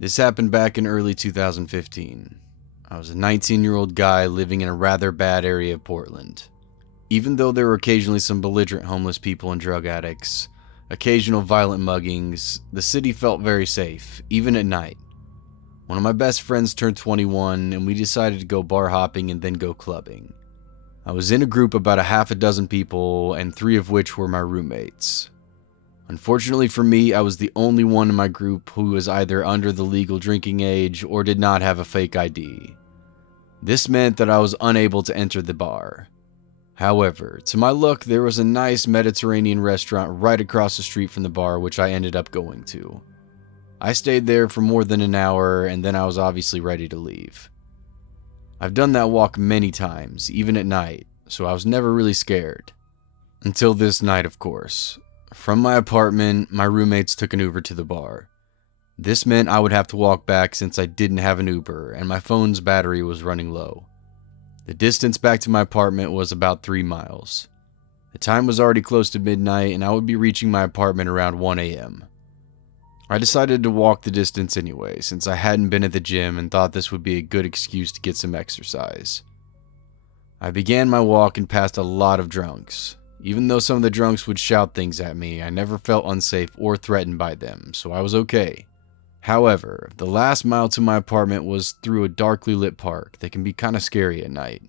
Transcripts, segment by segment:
This happened back in early 2015. I was a 19-year-old guy living in a rather bad area of Portland. Even though there were occasionally some belligerent homeless people and drug addicts, occasional violent muggings, the city felt very safe, even at night. One of my best friends turned 21 and we decided to go bar hopping and then go clubbing. I was in a group about a half a dozen people and 3 of which were my roommates. Unfortunately for me, I was the only one in my group who was either under the legal drinking age or did not have a fake ID. This meant that I was unable to enter the bar. However, to my luck, there was a nice Mediterranean restaurant right across the street from the bar, which I ended up going to. I stayed there for more than an hour, and then I was obviously ready to leave. I've done that walk many times, even at night, so I was never really scared. Until this night, of course. From my apartment, my roommates took an Uber to the bar. This meant I would have to walk back since I didn't have an Uber, and my phone's battery was running low. The distance back to my apartment was about 3 miles. The time was already close to midnight, and I would be reaching my apartment around 1 a.m. I decided to walk the distance anyway, since I hadn't been at the gym and thought this would be a good excuse to get some exercise. I began my walk and passed a lot of drunks. Even though some of the drunks would shout things at me, I never felt unsafe or threatened by them, so I was okay. However, the last mile to my apartment was through a darkly lit park that can be kinda scary at night.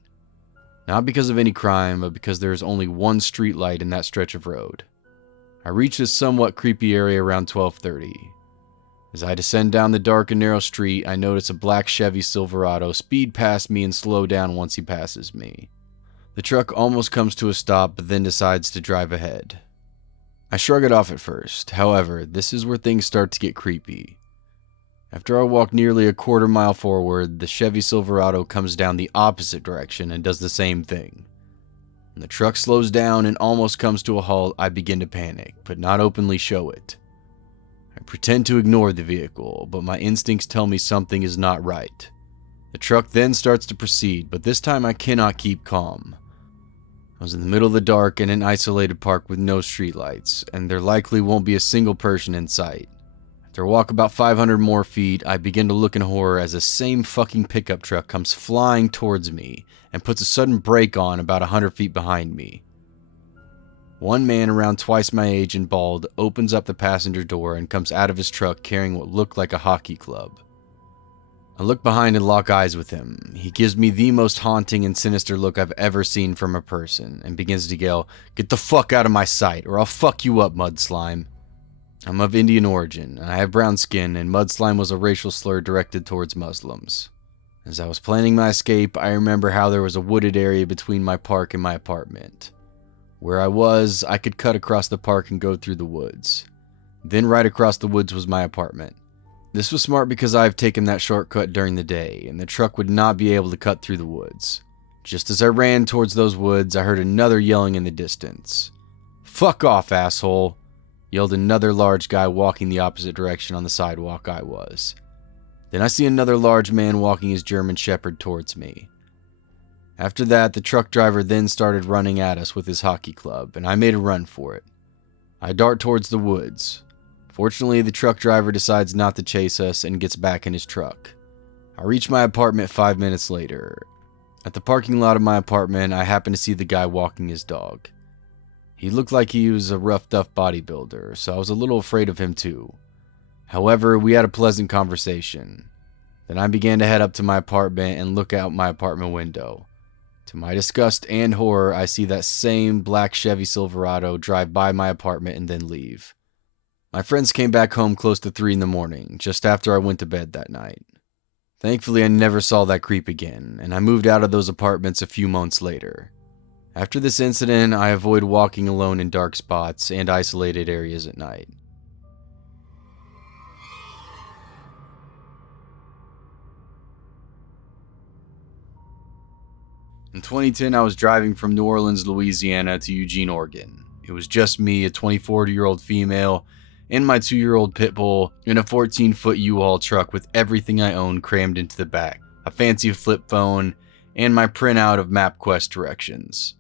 Not because of any crime, but because there is only one street light in that stretch of road. I reached this somewhat creepy area around 12:30. As I descend down the dark and narrow street, I notice a black Chevy Silverado speed past me and slow down once he passes me. The truck almost comes to a stop, but then decides to drive ahead. I shrug it off at first. However, this is where things start to get creepy. After I walk nearly a quarter mile forward, the Chevy Silverado comes down the opposite direction and does the same thing. When the truck slows down and almost comes to a halt, I begin to panic, but not openly show it. I pretend to ignore the vehicle, but my instincts tell me something is not right. The truck then starts to proceed, but this time I cannot keep calm. I was in the middle of the dark in an isolated park with no streetlights, and there likely won't be a single person in sight. After I walk about 500 more feet, I begin to look in horror as the same fucking pickup truck comes flying towards me and puts a sudden brake on about 100 feet behind me. One man around twice my age and bald opens up the passenger door and comes out of his truck carrying what looked like a hockey club. I look behind and lock eyes with him. He gives me the most haunting and sinister look I've ever seen from a person and begins to yell, "Get the fuck out of my sight or I'll fuck you up, mud slime." I'm of Indian origin, and I have brown skin, and mud slime was a racial slur directed towards Muslims. As I was planning my escape, I remember how there was a wooded area between my park and my apartment. Where I was, I could cut across the park and go through the woods. Then right across the woods was my apartment. This was smart because I've taken that shortcut during the day, and the truck would not be able to cut through the woods. Just as I ran towards those woods, I heard another yelling in the distance. "Fuck off, asshole!" yelled another large guy walking the opposite direction on the sidewalk I was. Then I see another large man walking his German Shepherd towards me. After that, the truck driver then started running at us with his hockey club, and I made a run for it. I dart towards the woods. Fortunately, the truck driver decides not to chase us and gets back in his truck. I reach my apartment 5 minutes later. At the parking lot of my apartment, I happen to see the guy walking his dog. He looked like he was a roughed-up bodybuilder, so I was a little afraid of him too. However, we had a pleasant conversation. Then I began to head up to my apartment and look out my apartment window. To my disgust and horror, I see that same black Chevy Silverado drive by my apartment and then leave. My friends came back home close to 3 in the morning, just after I went to bed that night. Thankfully, I never saw that creep again, and I moved out of those apartments a few months later. After this incident, I avoid walking alone in dark spots and isolated areas at night. In 2010, I was driving from New Orleans, Louisiana to Eugene, Oregon. It was just me, a 24-year-old female, and my 2-year-old pit bull in a 14-foot U-Haul truck with everything I owned crammed into the back, a fancy flip phone, and my printout of MapQuest directions.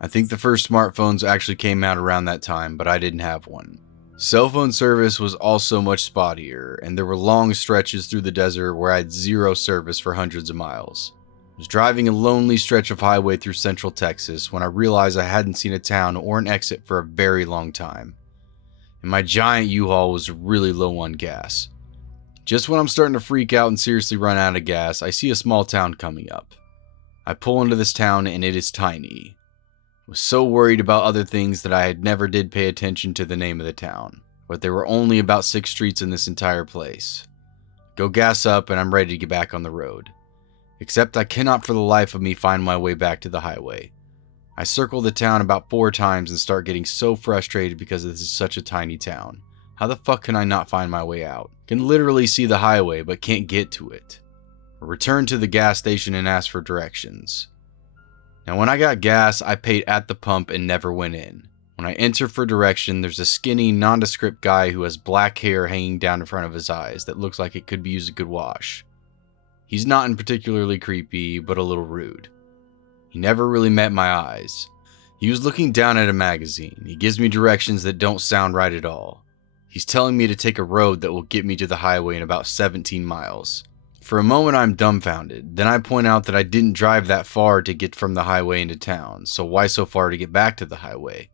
I think the first smartphones actually came out around that time, but I didn't have one. Cell phone service was also much spottier, and there were long stretches through the desert where I had zero service for hundreds of miles. I was driving a lonely stretch of highway through central Texas when I realized I hadn't seen a town or an exit for a very long time. And my giant U-Haul was really low on gas. Just when I'm starting to freak out and seriously run out of gas, I see a small town coming up. I pull into this town and it is tiny. I was so worried about other things that I never did pay attention to the name of the town, but there were only about 6 streets in this entire place. Go gas up and I'm ready to get back on the road. Except I cannot for the life of me find my way back to the highway. I circle the town about 4 times and start getting so frustrated because this is such a tiny town. How the fuck can I not find my way out? Can literally see the highway but can't get to it. I return to the gas station and ask for directions. Now when I got gas, I paid at the pump and never went in. When I enter for direction, there's a skinny, nondescript guy who has black hair hanging down in front of his eyes that looks like it could be used a good wash. He's not in particularly creepy, but a little rude. He never really met my eyes. He was looking down at a magazine. He gives me directions that don't sound right at all. He's telling me to take a road that will get me to the highway in about 17 miles. For a moment I'm dumbfounded, then I point out that I didn't drive that far to get from the highway into town, so why so far to get back to the highway?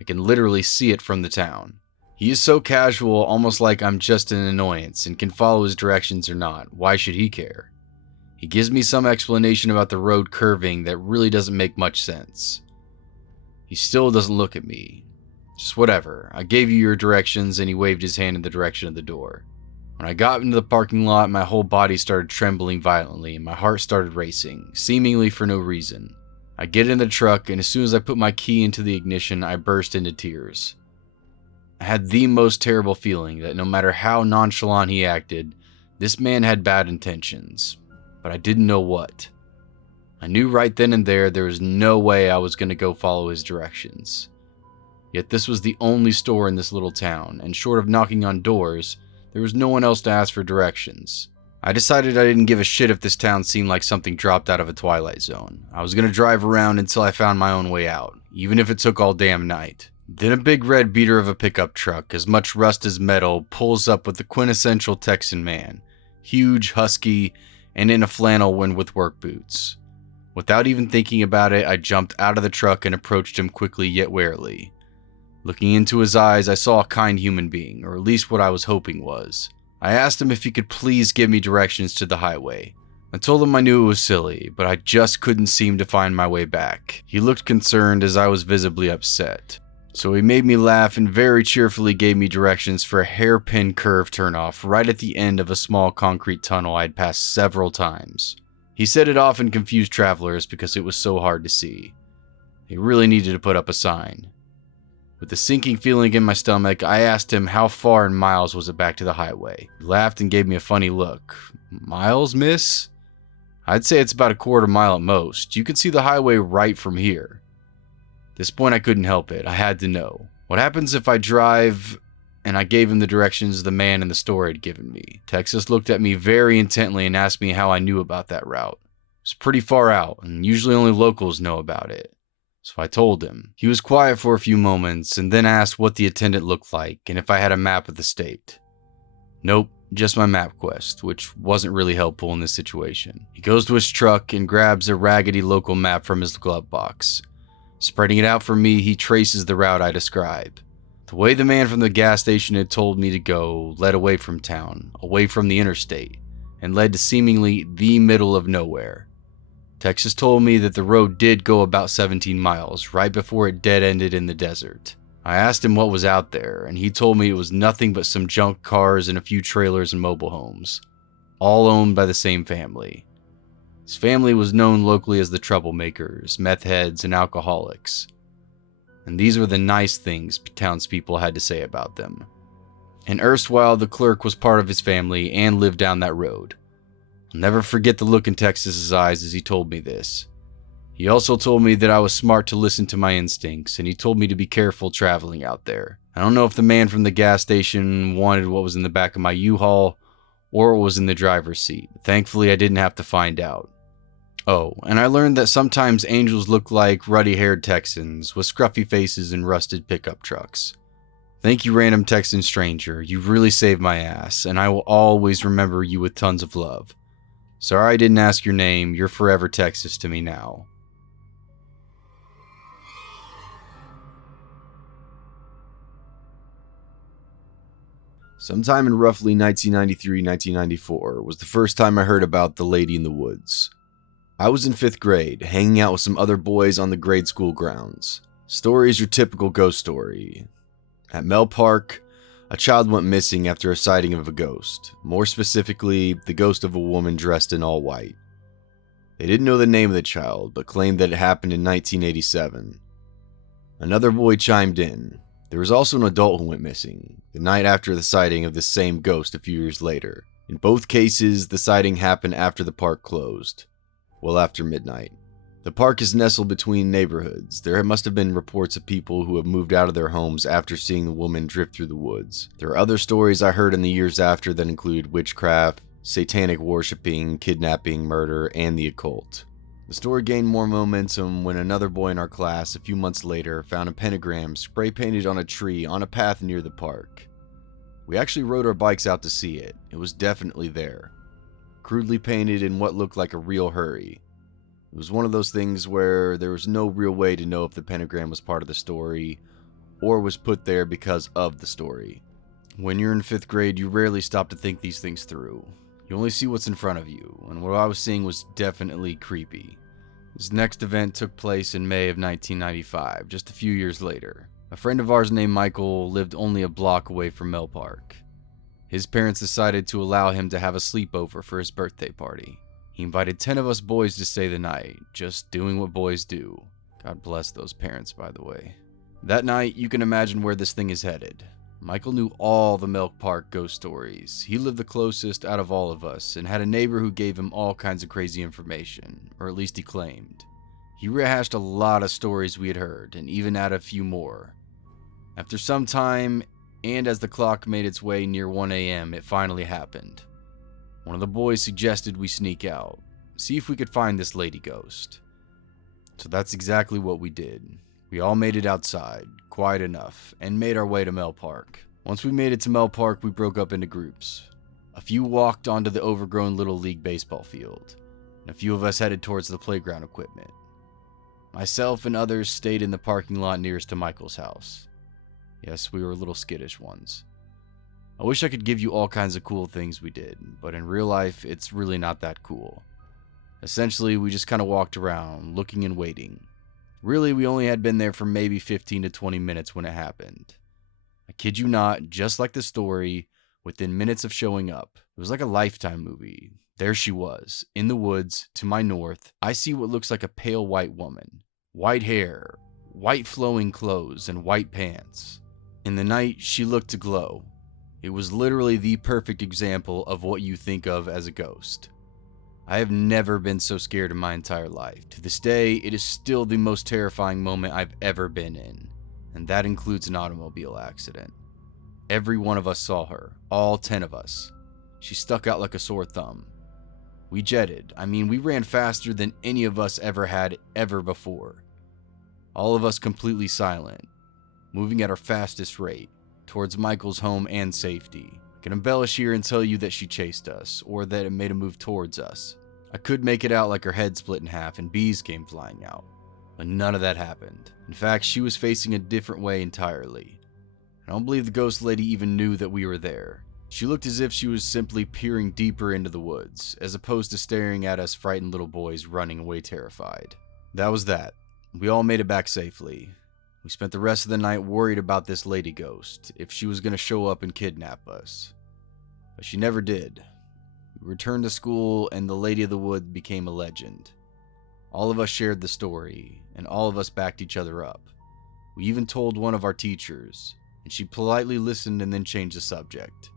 I can literally see it from the town. He is so casual, almost like I'm just an annoyance and can follow his directions or not. Why should he care? He gives me some explanation about the road curving that really doesn't make much sense. He still doesn't look at me. Just whatever, I gave you your directions, and he waved his hand in the direction of the door. When I got into the parking lot, my whole body started trembling violently and my heart started racing, seemingly for no reason. I get in the truck, and as soon as I put my key into the ignition, I burst into tears. I had the most terrible feeling that no matter how nonchalant he acted, this man had bad intentions, but I didn't know what. I knew right then and there was no way I was going to go follow his directions. Yet this was the only store in this little town, and short of knocking on doors, there was no one else to ask for directions. I decided I didn't give a shit if this town seemed like something dropped out of a Twilight Zone. I was going to drive around until I found my own way out, even if it took all damn night. Then a big red beater of a pickup truck, as much rust as metal, pulls up with the quintessential Texan man. Huge, husky, and in a flannel and with work boots. Without even thinking about it, I jumped out of the truck and approached him quickly yet warily. Looking into his eyes, I saw a kind human being, or at least what I was hoping was. I asked him if he could please give me directions to the highway. I told him I knew it was silly, but I just couldn't seem to find my way back. He looked concerned as I was visibly upset. So he made me laugh and very cheerfully gave me directions for a hairpin curve turnoff right at the end of a small concrete tunnel I'd passed several times. He said it often confused travelers because it was so hard to see. He really needed to put up a sign. With a sinking feeling in my stomach, I asked him how far in miles was it back to the highway. He laughed and gave me a funny look. Miles, miss? I'd say it's about a quarter mile at most. You can see the highway right from here. At this point I couldn't help it. I had to know. What happens if I drive... And I gave him the directions the man in the store had given me. Texas looked at me very intently and asked me how I knew about that route. It's pretty far out, and usually only locals know about it. So I told him. He was quiet for a few moments and then asked what the attendant looked like and if I had a map of the state. Nope, just my MapQuest, which wasn't really helpful in this situation. He goes to his truck and grabs a raggedy local map from his glove box. Spreading it out for me, he traces the route I described. The way the man from the gas station had told me to go led away from town, away from the interstate, and led to seemingly the middle of nowhere. Texas told me that the road did go about 17 miles, right before it dead-ended in the desert. I asked him what was out there, and he told me it was nothing but some junk cars and a few trailers and mobile homes, all owned by the same family. His family was known locally as the troublemakers, meth heads, and alcoholics. And these were the nice things townspeople had to say about them. And erstwhile, the clerk was part of his family and lived down that road. I'll never forget the look in Texas's eyes as he told me this. He also told me that I was smart to listen to my instincts, and he told me to be careful traveling out there. I don't know if the man from the gas station wanted what was in the back of my U-Haul or what was in the driver's seat. Thankfully, I didn't have to find out. Oh, and I learned that sometimes angels look like ruddy-haired Texans with scruffy faces and rusted pickup trucks. Thank you, random texting stranger. You really saved my ass, and I will always remember you with tons of love. Sorry I didn't ask your name. You're forever Texas to me now. Sometime in roughly 1993-1994 was the first time I heard about the lady in the woods. I was in 5th grade, hanging out with some other boys on the grade school grounds. Story is your typical ghost story. At Mel Park, a child went missing after a sighting of a ghost. More specifically, the ghost of a woman dressed in all white. They didn't know the name of the child, but claimed that it happened in 1987. Another boy chimed in. There was also an adult who went missing, the night after the sighting of the same ghost a few years later. In both cases, the sighting happened after the park closed. Well, after midnight. The park is nestled between neighborhoods. There must have been reports of people who have moved out of their homes after seeing the woman drift through the woods. There are other stories I heard in the years after that include witchcraft, satanic worshipping, kidnapping, murder, and the occult. The story gained more momentum when another boy in our class, a few months later, found a pentagram spray painted on a tree on a path near the park. We actually rode our bikes out to see it. It was definitely there. Crudely painted in what looked like a real hurry. It was one of those things where there was no real way to know if the pentagram was part of the story or was put there because of the story. When you're in 5th grade, you rarely stop to think these things through. You only see what's in front of you, and what I was seeing was definitely creepy. This next event took place in May of 1995, just a few years later. A friend of ours named Michael lived only a block away from Mel Park. His parents decided to allow him to have a sleepover for his birthday party. He invited 10 of us boys to stay the night, just doing what boys do. God bless those parents, by the way. That night, you can imagine where this thing is headed. Michael knew all the Mel Park ghost stories. He lived the closest out of all of us and had a neighbor who gave him all kinds of crazy information, or at least he claimed. He rehashed a lot of stories we had heard, and even added a few more. After some time, and as the clock made its way near 1 a.m., it finally happened. One of the boys suggested we sneak out, see if we could find this lady ghost. So that's exactly what we did. We all made it outside, quiet enough, and made our way to Mel Park. Once we made it to Mel Park, we broke up into groups. A few walked onto the overgrown Little League baseball field, and a few of us headed towards the playground equipment. Myself and others stayed in the parking lot nearest to Michael's house. Yes, we were little skittish ones. I wish I could give you all kinds of cool things we did, but in real life, it's really not that cool. Essentially, we just kind of walked around, looking and waiting. Really, we only had been there for maybe 15 to 20 minutes when it happened. I kid you not, just like the story, within minutes of showing up, it was like a Lifetime movie. There she was, in the woods, to my north. I see what looks like a pale white woman. White hair, white flowing clothes, and white pants. In the night, she looked to glow. It was literally the perfect example of what you think of as a ghost. I have never been so scared in my entire life. To this day, it is still the most terrifying moment I've ever been in, and that includes an automobile accident. Every one of us saw her, all 10 of us. She stuck out like a sore thumb. We jetted. We ran faster than any of us ever had ever before. All of us completely silent, moving at our fastest rate, towards Michael's home and safety. I can embellish here and tell you that she chased us, or that it made a move towards us. I could make it out like her head split in half and bees came flying out, but none of that happened. In fact, she was facing a different way entirely. I don't believe the ghost lady even knew that we were there. She looked as if she was simply peering deeper into the woods, as opposed to staring at us frightened little boys running away terrified. That was that. We all made it back safely. We spent the rest of the night worried about this lady ghost, if she was going to show up and kidnap us. But she never did. We returned to school, and the Lady of the Wood became a legend. All of us shared the story, and all of us backed each other up. We even told one of our teachers, and she politely listened and then changed the subject.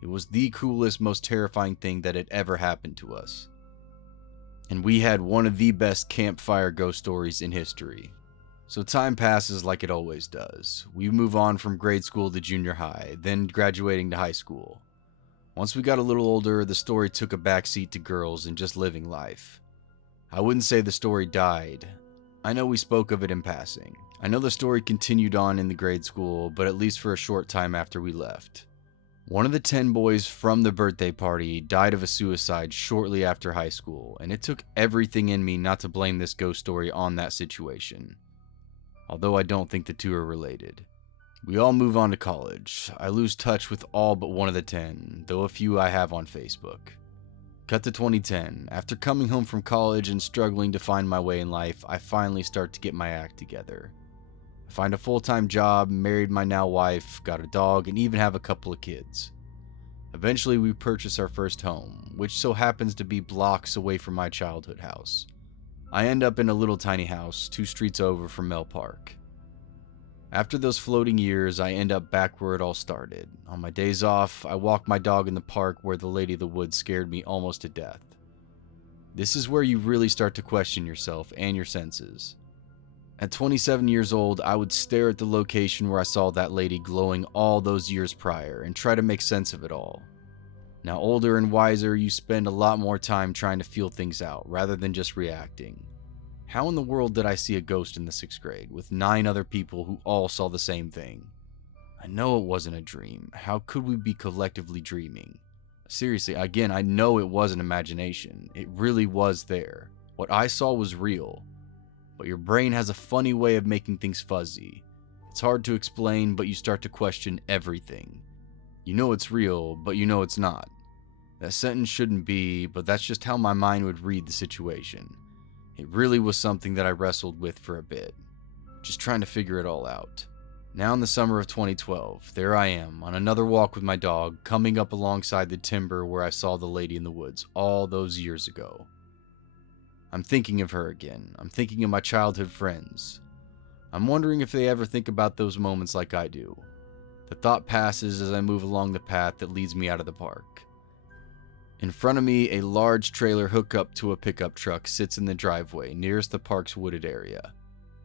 It was the coolest, most terrifying thing that had ever happened to us. And we had one of the best campfire ghost stories in history. So time passes like it always does. We move on from grade school to junior high, then graduating to high school. Once we got a little older, the story took a backseat to girls and just living life. I wouldn't say the story died. I know we spoke of it in passing. I know the story continued on in the grade school, but at least for a short time after we left. One of the 10 boys from the birthday party died of a suicide shortly after high school, and it took everything in me not to blame this ghost story on that situation. Although I don't think the two are related. We all move on to college. I lose touch with all but one of the 10, though a few I have on Facebook. Cut to 2010. After coming home from college and struggling to find my way in life, I finally start to get my act together. I find a full-time job, married my now wife, got a dog, and even have a couple of kids. Eventually, we purchase our first home, which so happens to be blocks away from my childhood house. I end up in a little tiny house 2 streets over from Mel Park. After those floating years, I end up back where it all started. On my days off, I walk my dog in the park where the lady of the woods scared me almost to death. This is where you really start to question yourself and your senses. At 27 years old, I would stare at the location where I saw that lady glowing all those years prior and try to make sense of it all. Now older and wiser, you spend a lot more time trying to feel things out rather than just reacting. How in the world did I see a ghost in the 6th grade with 9 other people who all saw the same thing? I know it wasn't a dream. How could we be collectively dreaming? Seriously, again, I know it wasn't imagination. It really was there. What I saw was real. But your brain has a funny way of making things fuzzy. It's hard to explain, but you start to question everything. You know it's real, but you know it's not. That sentence shouldn't be, but that's just how my mind would read the situation. It really was something that I wrestled with for a bit, just trying to figure it all out. Now in the summer of 2012, there I am, on another walk with my dog, coming up alongside the timber where I saw the lady in the woods all those years ago. I'm thinking of her again. I'm thinking of my childhood friends. I'm wondering if they ever think about those moments like I do. The thought passes as I move along the path that leads me out of the park. In front of me, a large trailer hooked up to a pickup truck sits in the driveway nearest the park's wooded area.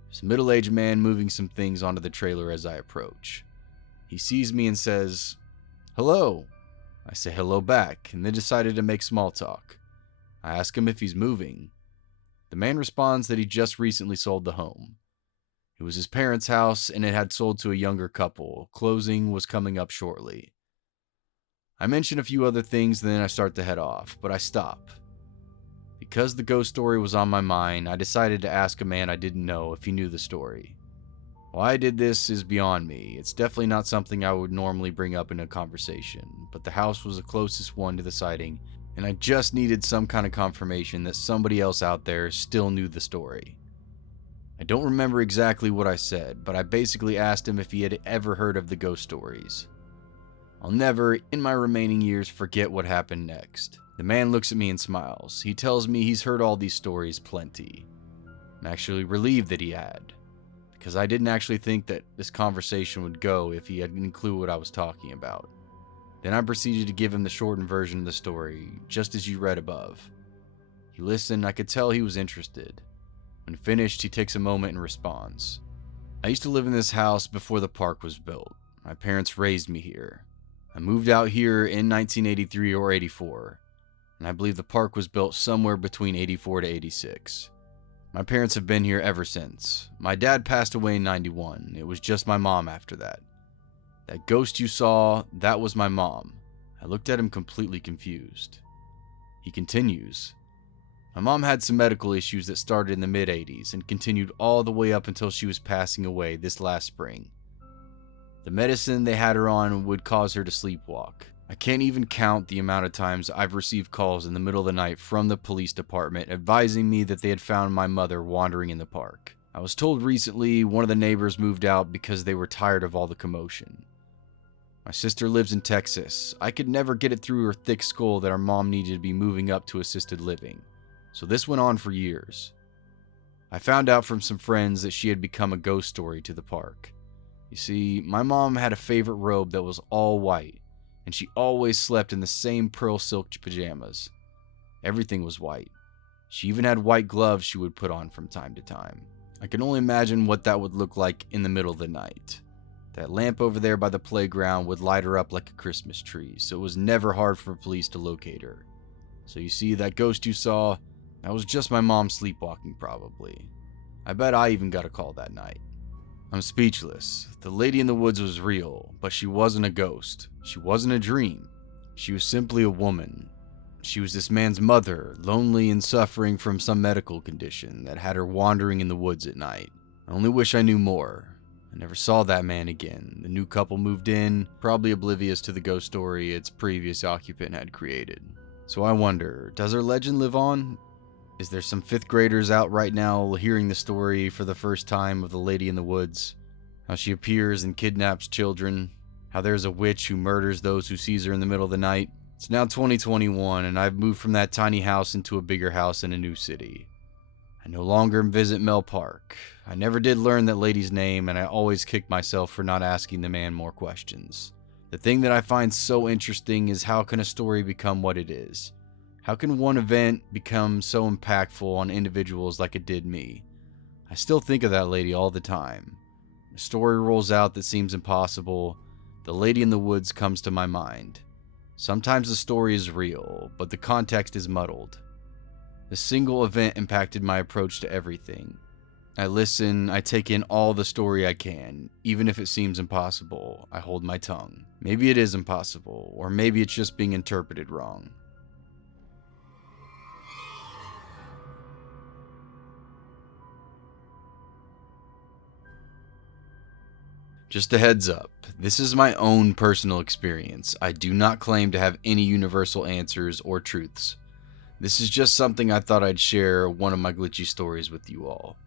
There's a middle-aged man moving some things onto the trailer as I approach. He sees me and says, "Hello." I say hello back, and then decided to make small talk. I ask him if he's moving. The man responds that he just recently sold the home. It was his parents' house, and it had sold to a younger couple. Closing was coming up shortly. I mention a few other things, and then I start to head off, but I stop. Because the ghost story was on my mind, I decided to ask a man I didn't know if he knew the story. Why I did this is beyond me. It's definitely not something I would normally bring up in a conversation, but the house was the closest one to the sighting, and I just needed some kind of confirmation that somebody else out there still knew the story. I don't remember exactly what I said, but I basically asked him if he had ever heard of the ghost stories. I'll never, in my remaining years, forget what happened next. The man looks at me and smiles. He tells me he's heard all these stories plenty. I'm actually relieved that he had, because I didn't actually think that this conversation would go if he had any clue what I was talking about. Then I proceeded to give him the shortened version of the story, just as you read above. He listened. I could tell he was interested. When finished, he takes a moment and responds. I used to live in this house before the park was built. My parents raised me here. I moved out here in 1983 or 84, and I believe the park was built somewhere between 84 to 86. My parents have been here ever since. My dad passed away in 91. It was just my mom after that. That ghost you saw, that was my mom. I looked at him completely confused. He continues. My mom had some medical issues that started in the mid-80s and continued all the way up until she was passing away this last spring. The medicine they had her on would cause her to sleepwalk. I can't even count the amount of times I've received calls in the middle of the night from the police department advising me that they had found my mother wandering in the park. I was told recently one of the neighbors moved out because they were tired of all the commotion. My sister lives in Texas. I could never get it through her thick skull that our mom needed to be moving up to assisted living. So this went on for years. I found out from some friends that she had become a ghost story to the park. You see, my mom had a favorite robe that was all white, and she always slept in the same pearl silk pajamas. Everything was white. She even had white gloves she would put on from time to time. I can only imagine what that would look like in the middle of the night. That lamp over there by the playground would light her up like a Christmas tree, so it was never hard for police to locate her. So you see, that ghost you saw, that was just my mom sleepwalking probably. I bet I even got a call that night. I'm speechless. The lady in the woods was real, but she wasn't a ghost. She wasn't a dream. She was simply a woman. She was this man's mother, lonely and suffering from some medical condition that had her wandering in the woods at night. I only wish I knew more. I never saw that man again. The new couple moved in, probably oblivious to the ghost story its previous occupant had created. So I wonder, does her legend live on? Is there some 5th graders out right now hearing the story for the first time of the lady in the woods? How she appears and kidnaps children? How there's a witch who murders those who sees her in the middle of the night? It's now 2021 and I've moved from that tiny house into a bigger house in a new city. I no longer visit Mel Park. I never did learn that lady's name, and I always kick myself for not asking the man more questions. The thing that I find so interesting is how can a story become what it is? How can one event become so impactful on individuals like it did me? I still think of that lady all the time. A story rolls out that seems impossible. The lady in the woods comes to my mind. Sometimes the story is real, but the context is muddled. The single event impacted my approach to everything. I listen, I take in all the story I can. Even if it seems impossible, I hold my tongue. Maybe it is impossible, or maybe it's just being interpreted wrong. Just a heads up, this is my own personal experience. I do not claim to have any universal answers or truths. This is just something I thought I'd share one of my glitchy stories with you all.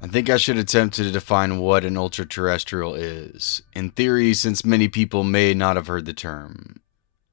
I think I should attempt to define what an ultra-terrestrial is. In theory, since many people may not have heard the term.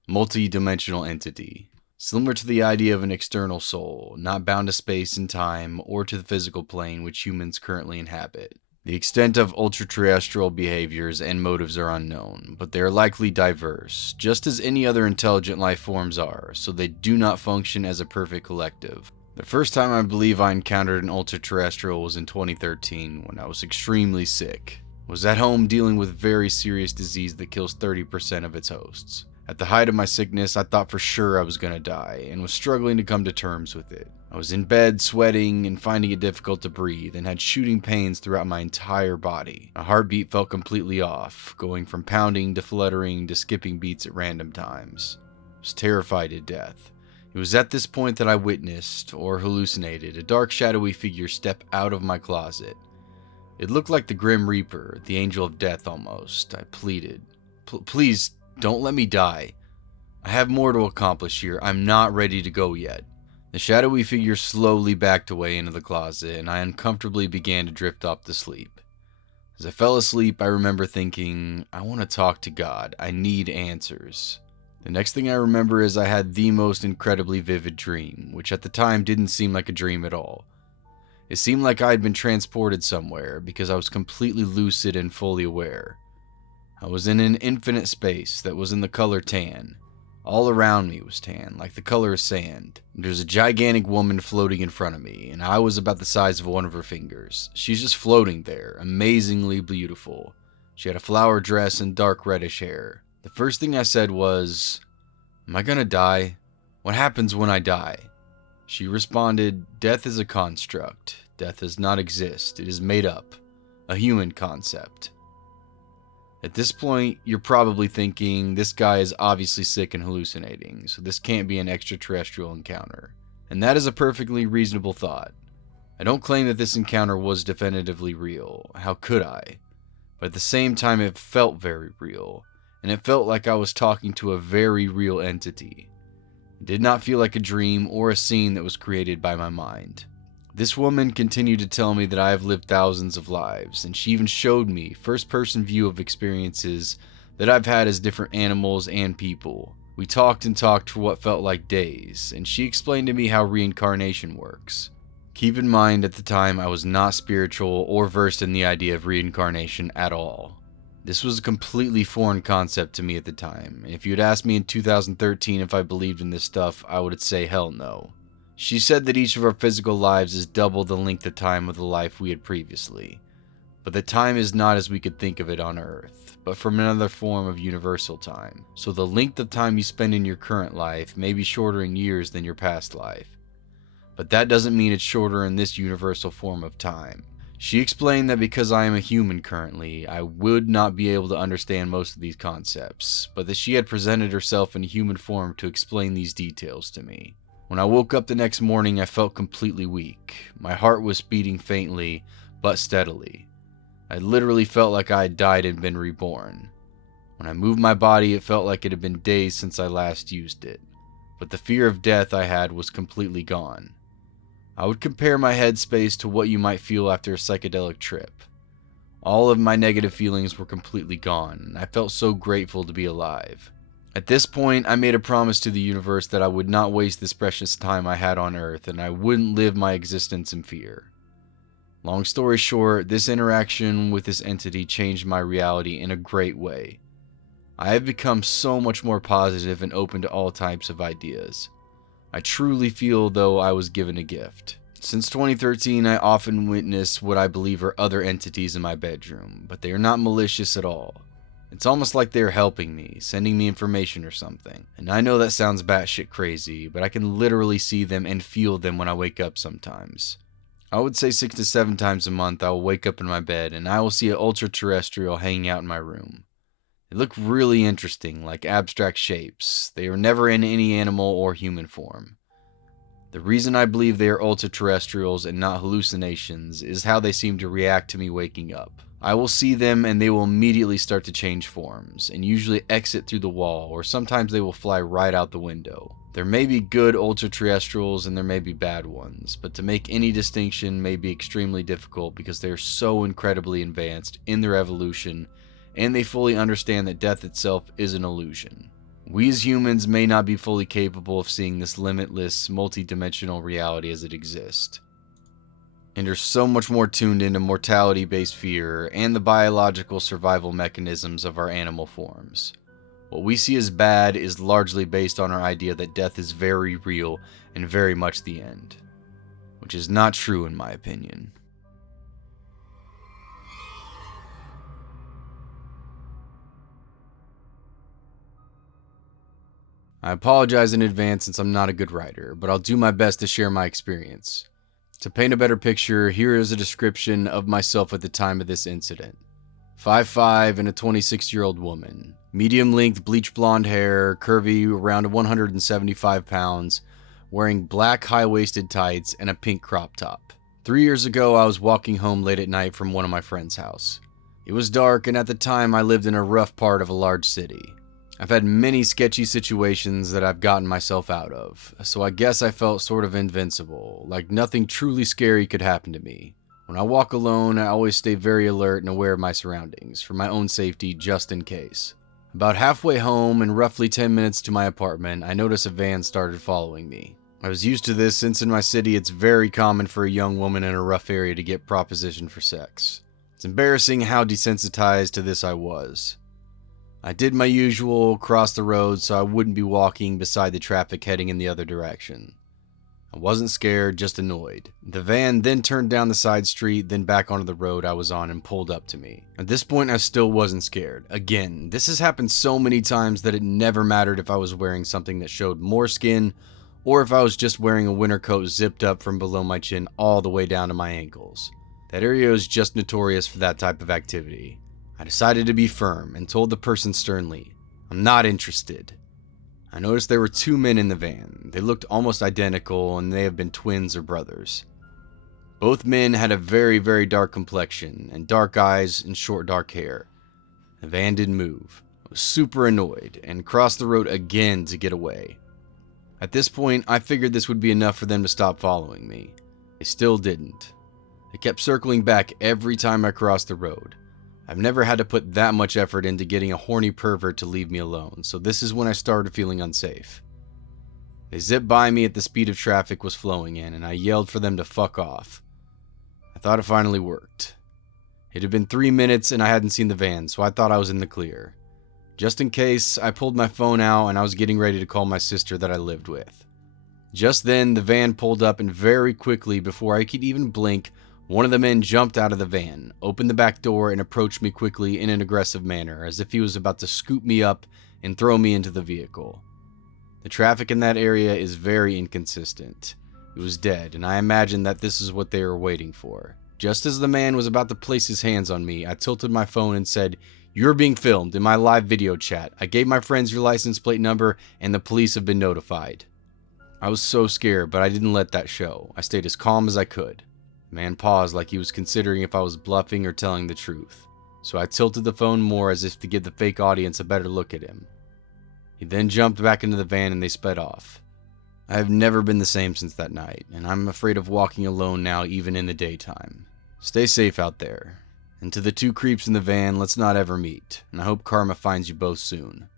Multi-dimensional entity. Similar to the idea of an external soul, not bound to space and time or to the physical plane which humans currently inhabit. The extent of ultra-terrestrial behaviors and motives are unknown, but they are likely diverse, just as any other intelligent life forms are, so they do not function as a perfect collective. The first time I believe I encountered an ultra-terrestrial was in 2013 when I was extremely sick. I was at home dealing with very serious disease that kills 30% of its hosts. At the height of my sickness, I thought for sure I was going to die and was struggling to come to terms with it. I was in bed, sweating and finding it difficult to breathe and had shooting pains throughout my entire body. My heartbeat felt completely off, going from pounding to fluttering to skipping beats at random times. I was terrified to death. It was at this point that I witnessed, or hallucinated, a dark shadowy figure step out of my closet. It looked like the Grim Reaper, the Angel of Death almost. I pleaded, "Please, don't let me die. I have more to accomplish here. I'm not ready to go yet." The shadowy figure slowly backed away into the closet, and I uncomfortably began to drift off to sleep. As I fell asleep, I remember thinking, I want to talk to God. I need answers. The next thing I remember is I had the most incredibly vivid dream, which at the time didn't seem like a dream at all. It seemed like I had been transported somewhere because I was completely lucid and fully aware. I was in an infinite space that was in the color tan. All around me was tan, like the color of sand. There's a gigantic woman floating in front of me, and I was about the size of one of her fingers. She's just floating there, amazingly beautiful. She had a flower dress and dark reddish hair. The first thing I said was, "Am I gonna die? What happens when I die?" She responded, "Death is a construct. Death does not exist. It is made up. A human concept." At this point, you're probably thinking, this guy is obviously sick and hallucinating, so this can't be an extraterrestrial encounter. And that is a perfectly reasonable thought. I don't claim that this encounter was definitively real. How could I? But at the same time, it felt very real, and it felt like I was talking to a very real entity. It did not feel like a dream or a scene that was created by my mind. This woman continued to tell me that I have lived thousands of lives, and she even showed me first-person view of experiences that I've had as different animals and people. We talked and talked for what felt like days, and she explained to me how reincarnation works. Keep in mind, at the time, I was not spiritual or versed in the idea of reincarnation at all. This was a completely foreign concept to me at the time, and if you had asked me in 2013 if I believed in this stuff, I would say hell no. She said that each of our physical lives is double the length of time of the life we had previously, but that time is not as we could think of it on Earth, but from another form of universal time. So the length of time you spend in your current life may be shorter in years than your past life. but that doesn't mean it's shorter in this universal form of time. She explained that because I am a human currently, I would not be able to understand most of these concepts, but that she had presented herself in human form to explain these details to me. When I woke up the next morning, I felt completely weak. My heart was beating faintly, but steadily. I literally felt like I had died and been reborn. When I moved my body, it felt like it had been days since I last used it, but the fear of death I had was completely gone. I would compare my headspace to what you might feel after a psychedelic trip. All of my negative feelings were completely gone, and I felt so grateful to be alive. At this point, I made a promise to the universe that I would not waste this precious time I had on Earth, and I wouldn't live my existence in fear. Long story short, this interaction with this entity changed my reality in a great way. I have become so much more positive and open to all types of ideas. I truly feel though I was given a gift. Since 2013, I often witness what I believe are other entities in my bedroom, but they are not malicious at all. It's almost like they are helping me, sending me information or something. And I know that sounds batshit crazy, but I can literally see them and feel them when I wake up sometimes. I would say 6 to 7 times a month I will wake up in my bed and I will see an ultra-terrestrial hanging out in my room. They look really interesting, like abstract shapes. They are never in any animal or human form. The reason I believe they are ultra-terrestrials and not hallucinations is how they seem to react to me waking up. I will see them and they will immediately start to change forms, and usually exit through the wall, or sometimes they will fly right out the window. There may be good ultra-terrestrials and there may be bad ones, but to make any distinction may be extremely difficult because they are so incredibly advanced in their evolution, and they fully understand that death itself is an illusion. We as humans may not be fully capable of seeing this limitless, multi-dimensional reality as it exists, and are so much more tuned into mortality-based fear and the biological survival mechanisms of our animal forms. What we see as bad is largely based on our idea that death is very real and very much the end, which is not true in my opinion. I apologize in advance since I'm not a good writer, but I'll do my best to share my experience. To paint a better picture, here is a description of myself at the time of this incident. 5'5" and a 26-year-old woman. Medium-length bleach blonde hair, curvy, around 175 pounds, wearing black high-waisted tights and a pink crop top. 3 years ago, I was walking home late at night from one of my friend's house. It was dark, and at the time, I lived in a rough part of a large city. I've had many sketchy situations that I've gotten myself out of, so I guess I felt sort of invincible, like nothing truly scary could happen to me. When I walk alone, I always stay very alert and aware of my surroundings, for my own safety just in case. About halfway home and roughly 10 minutes to my apartment, I noticed a van started following me. I was used to this since in my city it's very common for a young woman in a rough area to get propositioned for sex. It's embarrassing how desensitized to this I was. I did my usual, cross the road so I wouldn't be walking beside the traffic heading in the other direction. I wasn't scared, just annoyed. The van then turned down the side street, then back onto the road I was on and pulled up to me. At this point, I still wasn't scared. Again, this has happened so many times that it never mattered if I was wearing something that showed more skin, or if I was just wearing a winter coat zipped up from below my chin all the way down to my ankles. That area is just notorious for that type of activity. I decided to be firm and told the person sternly, "I'm not interested." I noticed there were 2 men in the van. They looked almost identical and they have been twins or brothers. Both men had a very, very dark complexion and dark eyes and short dark hair. The van didn't move. I was super annoyed and crossed the road again to get away. At this point, I figured this would be enough for them to stop following me. They still didn't. They kept circling back every time I crossed the road. I've never had to put that much effort into getting a horny pervert to leave me alone, so this is when I started feeling unsafe. They zipped by me at the speed of traffic was flowing in, and I yelled for them to fuck off. I thought it finally worked. It had been 3 minutes and I hadn't seen the van, so I thought I was in the clear. Just in case, I pulled my phone out and I was getting ready to call my sister that I lived with. Just then, the van pulled up and very quickly, before I could even blink, one of the men jumped out of the van, opened the back door, and approached me quickly in an aggressive manner, as if he was about to scoop me up and throw me into the vehicle. The traffic in that area is very inconsistent. He was dead, and I imagined that this is what they were waiting for. Just as the man was about to place his hands on me, I tilted my phone and said, "You're being filmed in my live video chat. I gave my friends your license plate number, and the police have been notified." I was so scared, but I didn't let that show. I stayed as calm as I could. The man paused like he was considering if I was bluffing or telling the truth. So I tilted the phone more as if to give the fake audience a better look at him. He then jumped back into the van and they sped off. I have never been the same since that night, and I'm afraid of walking alone now even in the daytime. Stay safe out there. And to the two creeps in the van, let's not ever meet, and I hope karma finds you both soon.